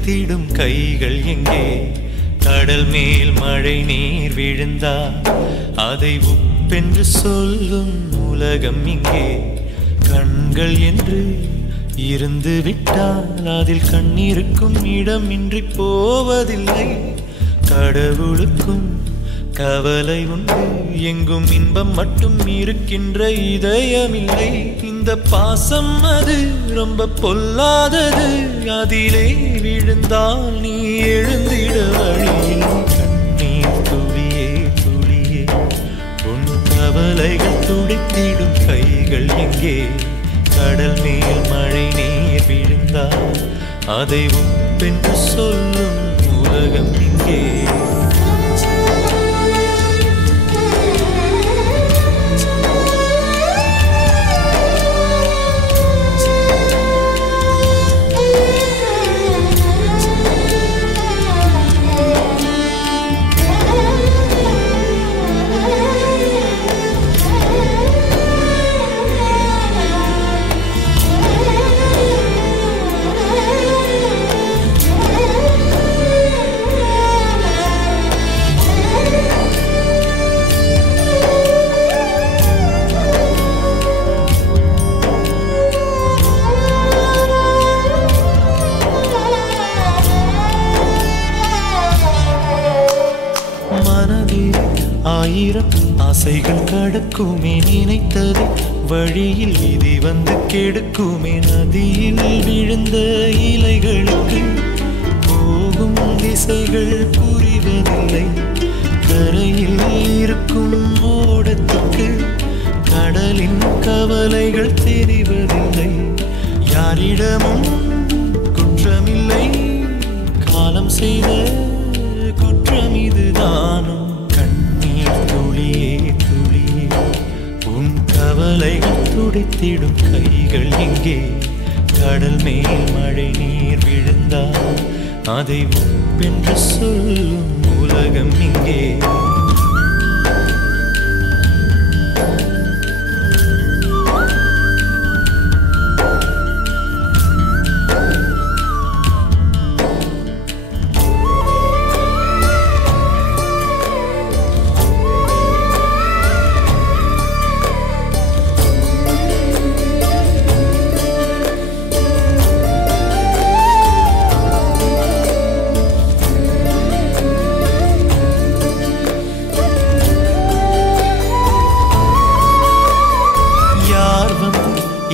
துடைத்திடும் கைகள் எங்கே? கடல் மேல் மழை நீர் விழுந்தால் அதை உப்பென்று சொல்லும் உலகம் இங்கே. கண்கள் என்று இருந்து விட்டால் அதில் கண்ணீருக்கும் இடமின்றி போவதில்லை. கடவுளுக்கும் கவலை உண்டு, எங்கும் இன்பம் மட்டும் இருக்கின்ற இதயமில்லை. இந்த பாசம் அது ரொம்ப பொல்லாதது, அதிலே விழுந்தால் நீ எழுந்திட வழியில். கண்ணீர் துளியே துளியே உன் கவலைகள் துடைத்திடும் கைகள் எங்கே? கடல் மேல் மழை நீர் விழுந்தால் அதை உப்பென்று சொல்லும் உலகம் இங்கே. ஆயிரம் ஆசைகள் கடக்குமே, நினைத்தது வழியில் விதி வந்து கெடுக்குமே. நதியில் விழுந்த இலைகளுக்கு போகும் திசைகள் புரிவதில்லை. கரையில் இருக்கும் ஓடத்துக்கு கடலின் கவலைகள் தெரிவதில்லை. யாரிடமும் குற்றமில்லை, காலம் செய்த குற்றம் இதுதானோ? துளியே துளியே உன் கவலைகள் துடைத்திடும் கைகள் எங்கே? கடல் மேல் மழை நீர் விழுந்தால் அதை உப்பென்று சொல்லும் உலகம் இங்கே.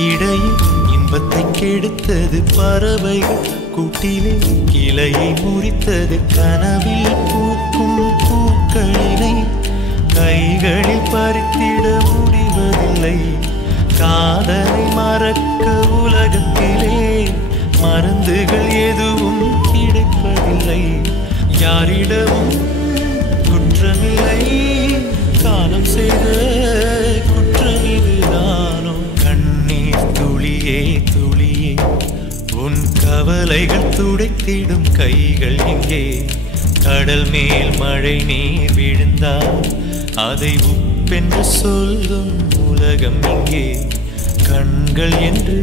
இடையில் இன்பத்தை கெடுத்தது பறவைகள், கூட்டிலே கிளையை முறித்தது. கனவில் பூக்கும் பூக்களினை கைகளில் பறித்திட முடிவதில்லை. காதலை மறக்க உலகத்திலே மருந்துகள் எதுவும் கிடைப்பதில்லை. யாரிடமும் குற்றமில்லை, காலம் செய்த குற்றம் இதுதானோ? துளியே துளியே உன் கவலைகள் துடைத்திடும் கைகள் எங்கே? கடல் மேல் மழை நீர் விழுந்தால் அதை உப்பென்று சொல்லும் உலகம் இங்கே. கண்கள் என்று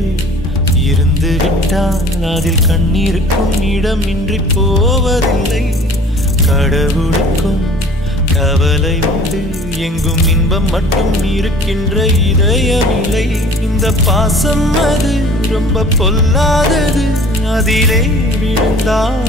இருந்து விட்டால் அதில் கண்ணீருக்கும் இடமின்றி போவதில்லை. கடவுளுக்கும் கவலை உண்டு, எங்கும் இன்பம் மட்டும் இருக்கின்ற இதயமில்லை. இந்த பாசம் அது ரொம்ப பொல்லாதது, அதிலே விழுந்தால்